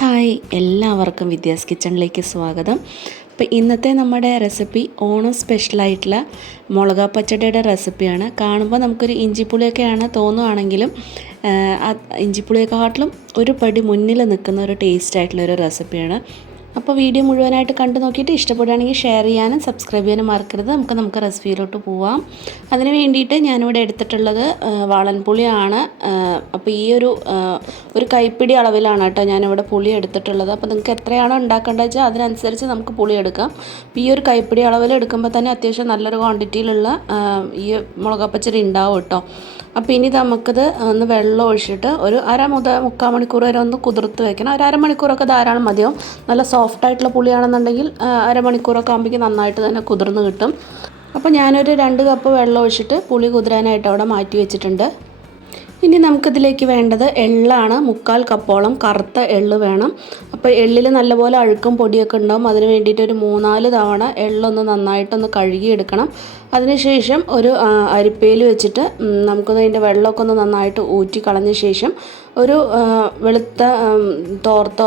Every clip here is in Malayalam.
ഹായ് എല്ലാവർക്കും വിദ്യാസ് കിച്ചണിലേക്ക് സ്വാഗതം. അപ്പോൾ ഇന്നത്തെ നമ്മുടെ റെസിപ്പി ഓണം സ്പെഷ്യലായിട്ടുള്ള മുളക് പച്ചടിയുടെ റെസിപ്പിയാണ്. കാണുമ്പോൾ നമുക്കൊരു ഇഞ്ചിപ്പുളിയൊക്കെയാണ് തോന്നുവാണെങ്കിലും ഇഞ്ചിപ്പുളിയെക്കാട്ടിലും ഒരു പടി മുന്നിൽ നിൽക്കുന്ന ഒരു ടേസ്റ്റ് ആയിട്ടുള്ള ഒരു റെസിപ്പിയാണ്. അപ്പോൾ വീഡിയോ മുഴുവനായിട്ട് കണ്ടു നോക്കിയിട്ട് ഇഷ്ടപ്പെടുകയാണെങ്കിൽ ഷെയർ ചെയ്യാനും സബ്സ്ക്രൈബ് ചെയ്യാനും മറക്കരുത്. നമുക്ക് നമുക്ക് റെസിപ്പിയിലോട്ട് പോവാം. അതിന് വേണ്ടിയിട്ട് ഞാനിവിടെ എടുത്തിട്ടുള്ളത് വാളൻപുളിയാണ് അപ്പോൾ ഈ ഒരു ഒരു കൈപ്പിടി അളവിലാണ് കേട്ടോ ഞാനിവിടെ പുളി എടുത്തിട്ടുള്ളത്. അപ്പോൾ നിങ്ങൾക്ക് എത്രയാണോ ഉണ്ടാക്കേണ്ടത് വെച്ചാൽ അതിനനുസരിച്ച് നമുക്ക് പുളി എടുക്കാം. ഈ ഒരു കൈപ്പിടി അളവിൽ എടുക്കുമ്പോൾ തന്നെ അത്യാവശ്യം നല്ലൊരു ക്വാണ്ടിറ്റിയിലുള്ള ഈ മുളകപ്പച്ചടി ഉണ്ടാവും കേട്ടോ. അപ്പോൾ ഇനി നമുക്കത് ഒന്ന് വെള്ളം ഒഴിച്ചിട്ട് ഒരു അര മുതൽ മുക്കാൽ മണിക്കൂർ വരെ ഒന്ന് കുതിർത്ത് വെക്കണം. ഒരു അരമണിക്കൂറൊക്കെ ധാരാളം മതിയാവും. നല്ല സോഫ്റ്റ് ആയിട്ടുള്ള പുളിയാണെന്നുണ്ടെങ്കിൽ അരമണിക്കൂറൊക്കെ ആകുമ്പോഴേക്കും നന്നായിട്ട് തന്നെ കുതിർന്ന് കിട്ടും. അപ്പോൾ ഞാനൊരു രണ്ട് കപ്പ് വെള്ളം ഒഴിച്ചിട്ട് പുളി കുതിരാനായിട്ട് അവിടെ മാറ്റി വെച്ചിട്ടുണ്ട്. ഇനി നമുക്കിതിലേക്ക് വേണ്ടത് എള്ളാണ്. മുക്കാൽ കപ്പോളം കറുത്ത എള്ള് വേണം. അപ്പോൾ എള്ളിൽ നല്ലപോലെ അഴുക്കും പൊടിയൊക്കെ ഉണ്ടാവും. അതിന് വേണ്ടിയിട്ട് ഒരു മൂന്നാൽ തവണ എള്ളൊന്ന് നന്നായിട്ടൊന്ന് കഴുകിയെടുക്കണം. അതിനുശേഷം ഒരു അരിപ്പയിൽ വെച്ചിട്ട് നമുക്കൊന്ന് അതിന്റെ വെള്ളമൊക്കെ ഒന്ന് നന്നായിട്ട് ഊറ്റി കളഞ്ഞ ശേഷം ഒരു വെളുത്ത തോർത്തോ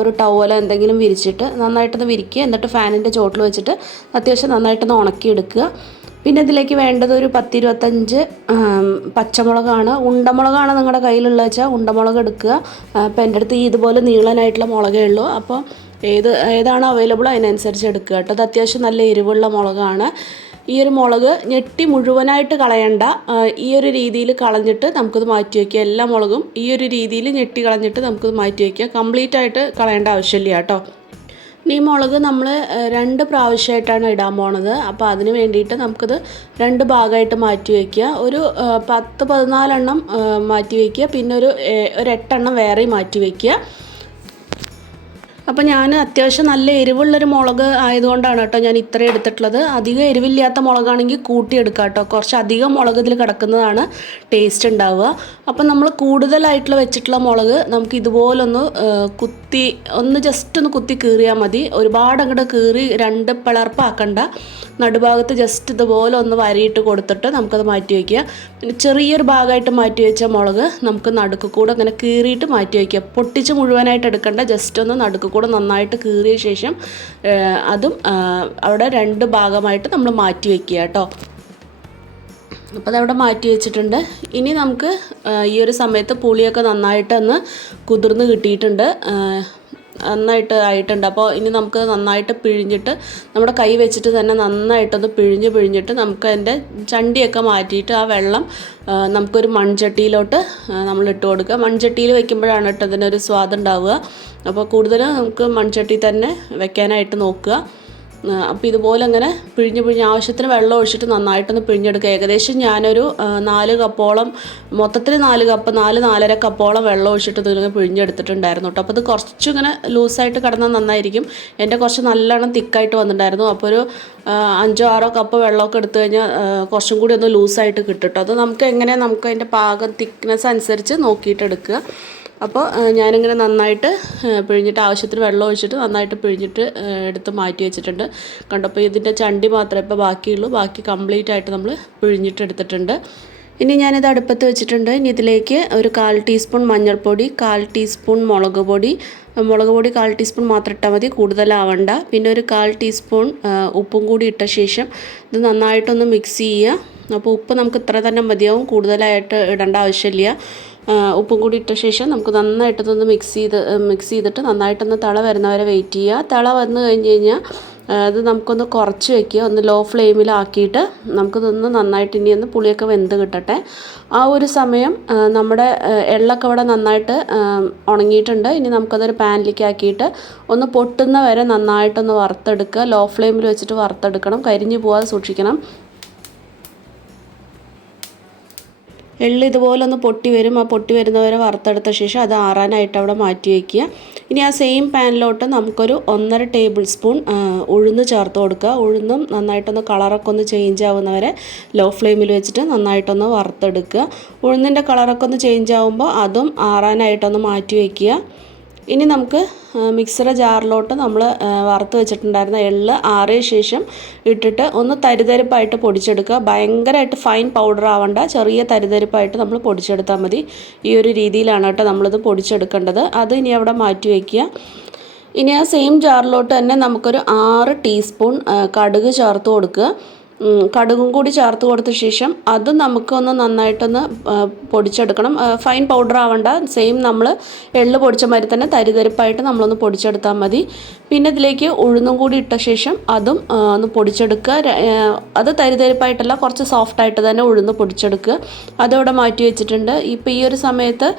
ഒരു ടവലോ എന്തെങ്കിലും വിരിച്ചിട്ട് നന്നായിട്ടൊന്ന് വിരിക്കുക. എന്നിട്ട് ഫാനിന്റെ ചോട്ടിൽ വെച്ചിട്ട് അത്യാവശ്യം നന്നായിട്ടൊന്ന് ഉണക്കിയെടുക്കുക. പിന്നെ ഇതിലേക്ക് വേണ്ടത് ഒരു പത്തിരുപത്തഞ്ച് പച്ചമുളകാണ്. ഉണ്ടമുളകാണ് നിങ്ങളുടെ കയ്യിലുള്ള വെച്ചാൽ ഉണ്ടമുളക് എടുക്കുക. അപ്പോൾ എന്റെ അടുത്ത് ഇതുപോലെ നീളനായിട്ടുള്ള മുളകേ ഉള്ളൂ. അപ്പോൾ ഏത് ഏതാണ് അവൈലബിൾ അതിനനുസരിച്ച് എടുക്കുക കേട്ടോ. അത് അത്യാവശ്യം നല്ല എരിവുള്ള മുളകാണ്. ഈ ഒരു മുളക് ഞെട്ടി മുഴുവനായിട്ട് കളയണ്ട. ഈ ഒരു രീതിയിൽ കളഞ്ഞിട്ട് നമുക്കത് മാറ്റി വയ്ക്കുക. എല്ലാ മുളകും ഈ ഒരു രീതിയിൽ ഞെട്ടി കളഞ്ഞിട്ട് നമുക്കത് മാറ്റി വയ്ക്കുക. കംപ്ലീറ്റ് ആയിട്ട് കളയേണ്ട ആവശ്യമില്ല കേട്ടോ. ഈ മുളക് നമ്മൾ രണ്ട് പ്രാവശ്യമായിട്ടാണ് ഇടാൻ പോണത്. അപ്പോൾ അതിന് വേണ്ടിയിട്ട് നമുക്കത് രണ്ട് ഭാഗമായിട്ട് മാറ്റി വയ്ക്കുക ഒരു പത്ത് പതിനാലെണ്ണം മാറ്റി വയ്ക്കുക പിന്നെ ഒരു ഒരു എട്ടെണ്ണം വേറെയും മാറ്റി വയ്ക്കുക അപ്പോൾ ഞാൻ അത്യാവശ്യം നല്ല എരിവുള്ളൊരു മുളക് ആയതുകൊണ്ടാണ് കേട്ടോ ഞാൻ ഇത്രയും എടുത്തിട്ടുള്ളത്. അധികം എരിവില്ലാത്ത മുളകാണെങ്കിൽ കൂട്ടിയെടുക്കാം കേട്ടോ. കുറച്ച് അധികം മുളക് ഇതിൽ കിടക്കുന്നതാണ് ടേസ്റ്റ് ഉണ്ടാവുക. അപ്പോൾ നമ്മൾ കൂടുതലായിട്ടുള്ള വെച്ചിട്ടുള്ള മുളക് നമുക്ക് ഇതുപോലൊന്ന് കുത്തി ഒന്ന് ജസ്റ്റ് ഒന്ന് കുത്തി കീറിയാൽ മതി. ഒരുപാട് അങ്ങോട്ട് കീറി രണ്ട് പിളർപ്പാക്കണ്ട. നടുഭാഗത്ത് ജസ്റ്റ് ഇതുപോലെ ഒന്ന് വരയിട്ട് കൊടുത്തിട്ട് നമുക്കത് മാറ്റി വയ്ക്കുക. പിന്നെ ചെറിയൊരു ഭാഗമായിട്ട് മാറ്റി വെച്ച മുളക് നമുക്ക് നടുക്ക് കൂടെ അങ്ങനെ കീറിയിട്ട് മാറ്റി വയ്ക്കുക. പൊട്ടിച്ച് മുഴുവനായിട്ട് എടുക്കണ്ട ജസ്റ്റ് ഒന്ന് നടുക്ക് കൂടെ നന്നായിട്ട് കീറിയ ശേഷം അതും അവിടെ രണ്ട് ഭാഗമായിട്ട് നമ്മൾ മാറ്റി വയ്ക്കുക കേട്ടോ. അപ്പോൾ അതവിടെ മാറ്റി വെച്ചിട്ടുണ്ട്. ഇനി നമുക്ക് ഈ ഒരു സമയത്ത് പുളിയൊക്കെ നന്നായിട്ട് ഒന്ന് കുതിർന്ന് കിട്ടിയിട്ടുണ്ട്. നന്നായിട്ട് ആയിട്ടുണ്ട്. അപ്പോൾ ഇനി നമുക്ക് നന്നായിട്ട് പിഴിഞ്ഞിട്ട് നമ്മുടെ കൈ വെച്ചിട്ട് തന്നെ നന്നായിട്ടൊന്ന് പിഴിഞ്ഞ് പിഴിഞ്ഞിട്ട് നമുക്ക് അതിന്റെ ചണ്ടിയൊക്കെ മാറ്റിയിട്ട് ആ വെള്ളം നമുക്കൊരു മൺചട്ടിയിലോട്ട് നമ്മൾ ഇട്ട് കൊടുക്കുക. മൺചട്ടിയിൽ വെക്കുമ്പോഴാണ് കേട്ടോ ഇതിനൊരു സ്വാദ് ഉണ്ടാവുക. അപ്പോൾ കൂടുതലും നമുക്ക് മൺചട്ടി തന്നെ വെക്കാനായിട്ട് നോക്കുക. അപ്പോൾ ഇതുപോലെ അങ്ങനെ പിഴിഞ്ഞ് പിഴിഞ്ഞ് ആവശ്യത്തിന് വെള്ളം ഒഴിച്ചിട്ട് നന്നായിട്ടൊന്ന് പിഴിഞ്ഞെടുക്കുക. ഏകദേശം ഞാനൊരു നാല് കപ്പോളം മൊത്തത്തിൽ നാല് കപ്പ് നാല് നാലര കപ്പോളം വെള്ളം ഒഴിച്ചിട്ട് ഇതിങ്ങനെ പിഴിഞ്ഞെടുത്തിട്ടുണ്ടായിരുന്നു കേട്ടോ അപ്പോൾ അത് കുറച്ചിങ്ങനെ ലൂസായിട്ട് കിടന്നാൽ നന്നായിരിക്കും. എന്റെ കുറച്ച് നല്ലോണം തിക്കായിട്ട് വന്നിട്ടുണ്ടായിരുന്നു. അപ്പോൾ ഒരു അഞ്ചോ ആറോ കപ്പ് വെള്ളമൊക്കെ എടുത്തു കഴിഞ്ഞാൽ കുറച്ചും കൂടി ഒന്ന് ലൂസായിട്ട് കിട്ടും കേട്ടോ അത് നമുക്ക് എങ്ങനെ നമുക്ക് അതിന്റെ പാകം തിക്നെസ് അനുസരിച്ച് നോക്കിയിട്ട് എടുക്കുക. അപ്പോൾ ഞാനിങ്ങനെ നന്നായിട്ട് പിഴിഞ്ഞിട്ട് ആവശ്യത്തിന് വെള്ളം ഒഴിച്ചിട്ട് നന്നായിട്ട് പിഴിഞ്ഞിട്ട് എടുത്ത് മാറ്റി വെച്ചിട്ടുണ്ട്. കണ്ടപ്പോൾ ഇതിന്റെ ചണ്ടി മാത്രമേ ഇപ്പോൾ ബാക്കിയുള്ളൂ. ബാക്കി കംപ്ലീറ്റ് ആയിട്ട് നമ്മൾ പിഴിഞ്ഞിട്ട് എടുത്തിട്ടുണ്ട്. ഇനി ഞാനിത് അടുപ്പത്ത് വെച്ചിട്ടുണ്ട്. ഇനി ഇതിലേക്ക് ഒരു കാൽ ടീസ്പൂൺ മഞ്ഞൾപ്പൊടി കാൽ ടീസ്പൂൺ മുളക് പൊടി. മുളക് പൊടി കാൽ ടീസ്പൂൺ മാത്രം ഇട്ടാൽ മതി കൂടുതലാവണ്ട. പിന്നെ ഒരു കാൽ ടീസ്പൂൺ ഉപ്പും കൂടി ഇട്ട ശേഷം ഇത് നന്നായിട്ടൊന്ന് മിക്സ് ചെയ്യുക. അപ്പോൾ ഉപ്പ് നമുക്ക് ഇത്ര തന്നെ മതിയാവും കൂടുതലായിട്ട് ഇടേണ്ട ആവശ്യമില്ല. ഉപ്പും കൂടി ഇട്ട ശേഷം നമുക്ക് നന്നായിട്ടൊന്ന് മിക്സ് ചെയ്ത് മിക്സ് ചെയ്തിട്ട് നന്നായിട്ടൊന്ന് തള വരുന്നവരെ വെയിറ്റ് ചെയ്യുക. തള വന്നു കഴിഞ്ഞ് കഴിഞ്ഞാൽ അത് നമുക്കൊന്ന് കുറച്ച് വെക്കുക. ഒന്ന് ലോ ഫ്ലെയിമിലാക്കിയിട്ട് നമുക്കിതൊന്ന് നന്നായിട്ട് ഇനി ഒന്ന് പുളിയൊക്കെ വെന്ത് കിട്ടട്ടെ. ആ ഒരു സമയം നമ്മുടെ എള്ളൊക്കെ ഇവിടെ നന്നായിട്ട് ഉണങ്ങിയിട്ടുണ്ട്. ഇനി നമുക്കതൊരു പാനിലേക്ക് ആക്കിയിട്ട് ഒന്ന് പൊട്ടുന്ന വരെ നന്നായിട്ടൊന്ന് വറുത്തെടുക്കുക. ലോ ഫ്ലെയിമിൽ വെച്ചിട്ട് വറുത്തെടുക്കണം. കരിഞ്ഞു പോകാതെ സൂക്ഷിക്കണം. എള്ള് ഇതുപോലെ ഒന്ന് പൊട്ടി വരും. ആ പൊട്ടി വരുന്നവരെ വറുത്തെടുത്ത ശേഷം അത് ആറാനായിട്ട് അവിടെ മാറ്റി വയ്ക്കുക. ഇനി ആ സെയിം പാനിലോട്ട് നമുക്കൊരു ഒന്നര ടേബിൾ സ്പൂൺ ഉഴുന്ന് ചേർത്ത് കൊടുക്കുക. ഉഴുന്നും നന്നായിട്ടൊന്ന് കളറൊക്കെ ഒന്ന് ചേഞ്ച് ആവുന്നവരെ ലോ ഫ്ലെയിമിൽ വെച്ചിട്ട് നന്നായിട്ടൊന്ന് വറുത്തെടുക്കുക. ഉഴുന്നിന്റെ കളറൊക്കെ ഒന്ന് ചേഞ്ച് ആവുമ്പോൾ അതും ആറാനായിട്ടൊന്ന് മാറ്റി വയ്ക്കുക. ഇനി നമുക്ക് മിക്സറെ ജാറിലോട്ട് നമ്മൾ വറുത്ത് വെച്ചിട്ടുണ്ടായിരുന്ന എള്ള് ആറിയ ശേഷം ഇട്ടിട്ട് ഒന്ന് തരിതരിപ്പായിട്ട് പൊടിച്ചെടുക്കുക. ഭയങ്കരമായിട്ട് ഫൈൻ പൗഡർ ആവണ്ട. ചെറിയ തരിതരിപ്പായിട്ട് നമ്മൾ പൊടിച്ചെടുത്താൽ മതി. ഈ ഒരു രീതിയിലാണ് കേട്ടോ നമ്മളിത് പൊടിച്ചെടുക്കേണ്ടത്. അത് ഇനി അവിടെ മാറ്റി വയ്ക്കുക ഇനി ആ സെയിം ജാറിലോട്ട് തന്നെ നമുക്കൊരു ആറ് ടീസ്പൂൺ കടുക് ചേർത്ത് കൊടുക്കുക. കടുകും കൂടി ചേർത്ത് കൊടുത്ത ശേഷം അത് നമുക്കൊന്ന് നന്നായിട്ടൊന്ന് പൊടിച്ചെടുക്കണം. ഫൈൻ പൗഡർ ആവണ്ട. സെയിം നമ്മൾ എള്ള് പൊടിച്ച മാതിരി തന്നെ തരിതരിപ്പായിട്ട് നമ്മളൊന്ന് പൊടിച്ചെടുത്താൽ മതി. പിന്നെ ഇതിലേക്ക് ഉഴുന്നും കൂടി ഇട്ട ശേഷം അതും ഒന്ന് പൊടിച്ചെടുക്കുക. അത് തരിതരിപ്പായിട്ടല്ല കുറച്ച് സോഫ്റ്റായിട്ട് തന്നെ ഉഴുന്ന് പൊടിച്ചെടുക്കുക. അതവിടെ മാറ്റി വെച്ചിട്ടുണ്ട്. ഇപ്പോൾ ഈ ഒരു സമയത്ത്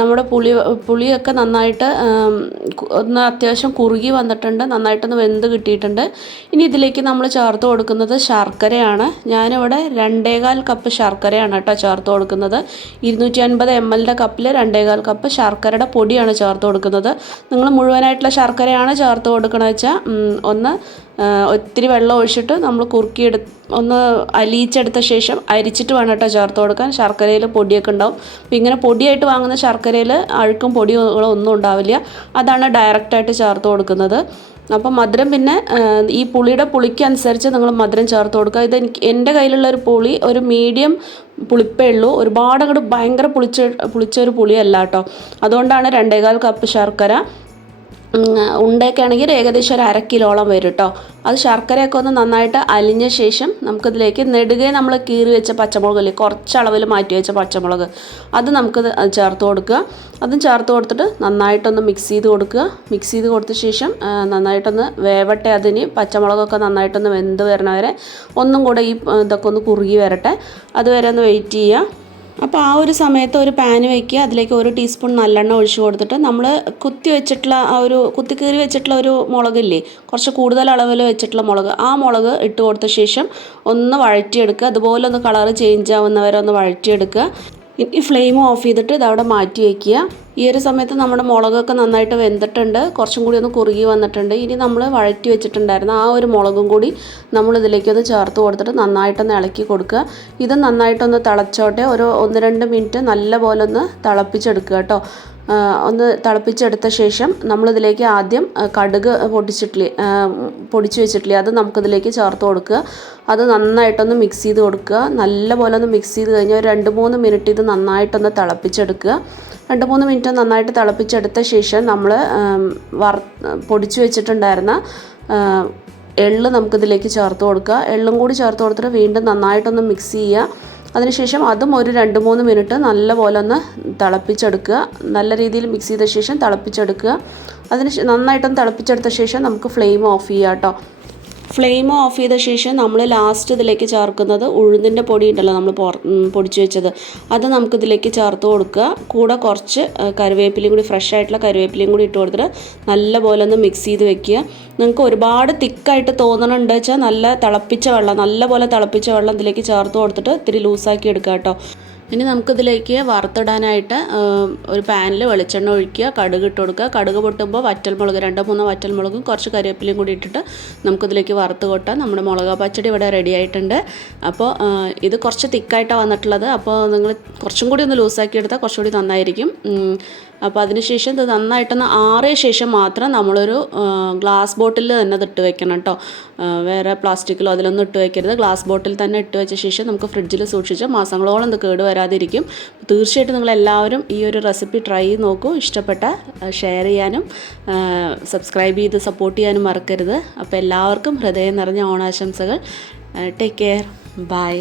നമ്മുടെ പുളി പുളിയൊക്കെ നന്നായിട്ട് ഒന്ന് അത്യാവശ്യം കുറുകി വന്നിട്ടുണ്ട്. നന്നായിട്ടൊന്ന് വെന്ത് കിട്ടിയിട്ടുണ്ട്. ഇനി ഇതിലേക്ക് നമ്മൾ ചേർത്ത് കൊടുക്കുന്നത് ശർക്കരയാണ്. ഞാനിവിടെ രണ്ടേകാൽ കപ്പ് ശർക്കരയാണ് കേട്ടോ ചേർത്ത് കൊടുക്കുന്നത്. ഇരുന്നൂറ്റി അൻപത് എം എല്ലിന്റെ കപ്പിൽ രണ്ടേകാൽ കപ്പ് ശർക്കരയുടെ പൊടിയാണ് ചേർത്ത് കൊടുക്കുന്നത്. നിങ്ങൾ മുഴുവനായിട്ടുള്ള ശർക്കരയാണ് ചേർത്ത് കൊടുക്കണമെന്ന് വെച്ചാൽ ഒന്ന് ഒത്തിരി വെള്ളം ഒഴിച്ചിട്ട് നമ്മൾ കുറുക്കിയെടു ഒന്ന് അലിയിച്ചെടുത്ത ശേഷം അരിച്ചിട്ട് വേണം കേട്ടോ ചേർത്ത് കൊടുക്കാൻ. ശർക്കരയിൽ പൊടിയൊക്കെ ഉണ്ടാവും. അപ്പോൾ ഇങ്ങനെ പൊടിയായിട്ട് വാങ്ങുന്ന ശർക്കരയിൽ അഴുക്കും പൊടിയോ ഒന്നും ഉണ്ടാവില്ല. അതാണ് ഡയറക്റ്റായിട്ട് ചേർത്ത് കൊടുക്കുന്നത്. അപ്പം മധുരം പിന്നെ ഈ പുളിയുടെ പുളിക്കനുസരിച്ച് നിങ്ങൾ മധുരം ചേർത്ത് കൊടുക്കുക. ഇത് എനിക്ക് എന്റെ കയ്യിലുള്ള ഒരു പുളി ഒരു മീഡിയം പുളിപ്പേ ഉള്ളൂ. ഒരുപാട് അങ്ങോട്ട് ഭയങ്കര പുളിച്ച പുളിച്ച ഒരു പുളിയല്ല കേട്ടോ. അതുകൊണ്ടാണ് രണ്ടേകാൽ കപ്പ് ശർക്കര ഉണ്ടയൊക്കെ ഏകദേശം ഒരു അര കിലോളം വരും കേട്ടോ അത് ശർക്കരയൊക്കെ ഒന്ന് നന്നായിട്ട് അലിഞ്ഞ ശേഷം നമുക്കിതിലേക്ക് നെടുകെ നമ്മൾ കീറി വെച്ച പച്ചമുളക് കുറച്ച് അളവിൽ മാറ്റി വെച്ച പച്ചമുളക്. അത് നമുക്ക് ചേർത്ത് കൊടുക്കുക. അതും ചേർത്ത് കൊടുത്തിട്ട് നന്നായിട്ടൊന്ന് മിക്സ് ചെയ്ത് കൊടുക്കുക. മിക്സ് ചെയ്ത് കൊടുത്ത ശേഷം നന്നായിട്ടൊന്ന് വേവട്ടെ അതിന്. പച്ചമുളകൊക്കെ നന്നായിട്ടൊന്ന് വെന്ത് വരണവരെ ഒന്നും കൂടെ ഈ ഇതൊക്കെ ഒന്ന് കുറുകി വരട്ടെ. അതുവരെ ഒന്ന് വെയിറ്റ് ചെയ്യുക. അപ്പോൾ ആ ഒരു സമയത്ത് ഒരു പാന് വയ്ക്കുക അതിലേക്ക് ഒരു ടീസ്പൂൺ നല്ലെണ്ണ ഒഴിച്ചു കൊടുത്തിട്ട് നമ്മൾ കുത്തി വെച്ചിട്ടുള്ള ആ ഒരു കുത്തി കീറി വെച്ചിട്ടുള്ള ഒരു മുളകില്ലേ കുറച്ച് കൂടുതൽ അളവിൽ വെച്ചിട്ടുള്ള മുളക് ആ മുളക് ഇട്ട് കൊടുത്ത ശേഷം ഒന്ന് വഴറ്റിയെടുക്കുക. അതുപോലെ ഒന്ന് കളർ ചേഞ്ച് ആവുന്നവരെ ഒന്ന് വഴറ്റിയെടുക്കുക. ഈ ഫ്ലെയിം ഓഫ് ചെയ്തിട്ട് ഇതവിടെ മാറ്റി വയ്ക്കുക ഈ ഒരു സമയത്ത് നമ്മുടെ മുളകൊക്കെ നന്നായിട്ട് വെന്തിട്ടുണ്ട്. കുറച്ചും കൂടി ഒന്ന് കുറുകി വന്നിട്ടുണ്ട്. ഇനി നമ്മൾ വഴറ്റി വെച്ചിട്ടുണ്ടായിരുന്ന ആ ഒരു മുളകും കൂടി നമ്മൾ ഇതിലേക്കൊന്ന് ചേർത്ത് കൊടുത്തിട്ട് നന്നായിട്ടൊന്ന് ഇളക്കി കൊടുക്കുക. ഇത് നന്നായിട്ടൊന്ന് തിളച്ചോട്ടെ. ഒരു ഒന്ന് രണ്ട് മിനിറ്റ് നല്ല പോലെ ഒന്ന് തിളപ്പിച്ചെടുക്കുക കേട്ടോ. ഒന്ന് തിളപ്പിച്ചെടുത്ത ശേഷം നമ്മളിതിലേക്ക് ആദ്യം കടുക് പൊടിച്ചിട്ടില്ലേ പൊടിച്ച് വെച്ചിട്ടില്ലേ അത് നമുക്കിതിലേക്ക് ചേർത്ത് കൊടുക്കുക. അത് നന്നായിട്ടൊന്ന് മിക്സ് ചെയ്ത് കൊടുക്കുക. നല്ല പോലെ ഒന്ന് മിക്സ് ചെയ്ത് കഴിഞ്ഞാൽ ഒരു രണ്ട് മൂന്ന് മിനിറ്റ് ഇത് നന്നായിട്ടൊന്ന് തിളപ്പിച്ചെടുക്കുക. രണ്ട് മൂന്ന് മിനിറ്റ് നന്നായിട്ട് തിളപ്പിച്ചെടുത്ത ശേഷം നമ്മൾ വർ പൊടിച്ചു വെച്ചിട്ടുണ്ടായിരുന്ന എള്ള് നമുക്കിതിലേക്ക് ചേർത്ത് കൊടുക്കുക. എള്ളും കൂടി ചേർത്ത് കൊടുത്തിട്ട് വീണ്ടും നന്നായിട്ടൊന്ന് മിക്സ് ചെയ്യുക. അതിനുശേഷം അതും ഒരു രണ്ട് മൂന്ന് മിനിറ്റ് നല്ല പോലെ ഒന്ന് തിളപ്പിച്ചെടുക്കുക. നല്ല രീതിയിൽ മിക്സ് ചെയ്ത ശേഷം തിളപ്പിച്ചെടുക്കുക. അതിന് നന്നായിട്ടൊന്ന് തിളപ്പിച്ചെടുത്ത ശേഷം നമുക്ക് ഫ്ലെയിം ഓഫ് ചെയ്യാം കേട്ടോ ഫ്ലെയിം ഓഫ് ചെയ്ത ശേഷം നമ്മൾ ലാസ്റ്റ് ഇതിലേക്ക് ചേർക്കുന്നത് ഉഴുന്നിന്റെ പൊടി ഉണ്ടല്ലോ നമ്മൾ പൊടിച്ചു വെച്ചത്. അത് നമുക്കിതിലേക്ക് ചേർത്ത് കൊടുക്കുക. കൂടെ കുറച്ച് കറിവേപ്പിലയും കൂടി ഫ്രഷ് ആയിട്ടുള്ള കറിവേപ്പിലയും കൂടി ഇട്ട് കൊടുത്തിട്ട് നല്ല പോലെ ഒന്ന് മിക്സ് ചെയ്ത് വെക്കുക. നിങ്ങൾക്ക് ഒരുപാട് തിക്കായിട്ട് തോന്നണുണ്ട് വെച്ചാൽ നല്ല തിളപ്പിച്ച വെള്ളം നല്ല പോലെ തിളപ്പിച്ച വെള്ളം ഇതിലേക്ക് ചേർത്ത് കൊടുത്തിട്ട് ഇത്തിരി ലൂസാക്കി എടുക്കുക കേട്ടോ. ഇനി നമുക്കിതിലേക്ക് വറുത്തിടാനായിട്ട് ഒരു പാനിൽ വെളിച്ചെണ്ണ ഒഴിക്കുക കടുക് ഇട്ട് കൊടുക്കുക. കടുക് പൊട്ടുമ്പോൾ വറ്റൽമുളക് രണ്ടോ മൂന്നോ വറ്റൽമുളകും കുറച്ച് കറിവേപ്പിലയും കൂടി ഇട്ടിട്ട് നമുക്കിതിലേക്ക് വറുത്ത് കൊട്ടാം. നമ്മുടെ മുളക് പച്ചടി ഇവിടെ റെഡി ആയിട്ടുണ്ട്. അപ്പോൾ ഇത് കുറച്ച് തിക്കായിട്ടാണ് വന്നിട്ടുള്ളത്. അപ്പോൾ നിങ്ങൾ കുറച്ചും കൂടി ഒന്ന് ലൂസാക്കി എടുത്താൽ കുറച്ചുകൂടി നന്നായിരിക്കും. അപ്പോൾ അതിനുശേഷം ഇത് നന്നായിട്ടൊന്ന് ആറിയ ശേഷം മാത്രം നമ്മളൊരു ഗ്ലാസ് ബോട്ടിലിൽ തന്നെ ഇട്ട് വെക്കണം കേട്ടോ. വേറെ പ്ലാസ്റ്റിക്കിലോ അതിലൊന്നും ഇട്ട് വെക്കരുത്. ഗ്ലാസ് ബോട്ടിൽ തന്നെ ഇട്ട് വെച്ച ശേഷം നമുക്ക് ഫ്രിഡ്ജിൽ സൂക്ഷിച്ച് മാസങ്ങളോളം ഇത് കേട് വരാതിരിക്കും. തീർച്ചയായിട്ടും നിങ്ങൾ എല്ലാവരും ഈ ഒരു റെസിപ്പി ട്രൈ ചെയ്ത് നോക്കൂ. ഇഷ്ടപ്പെട്ട ഷെയർ ചെയ്യാനും സബ്സ്ക്രൈബ് ചെയ്ത് സപ്പോർട്ട് ചെയ്യാനും മറക്കരുത്. അപ്പോൾ എല്ലാവർക്കും ഹൃദയം നിറഞ്ഞ ഓണാശംസകൾ. Take care bye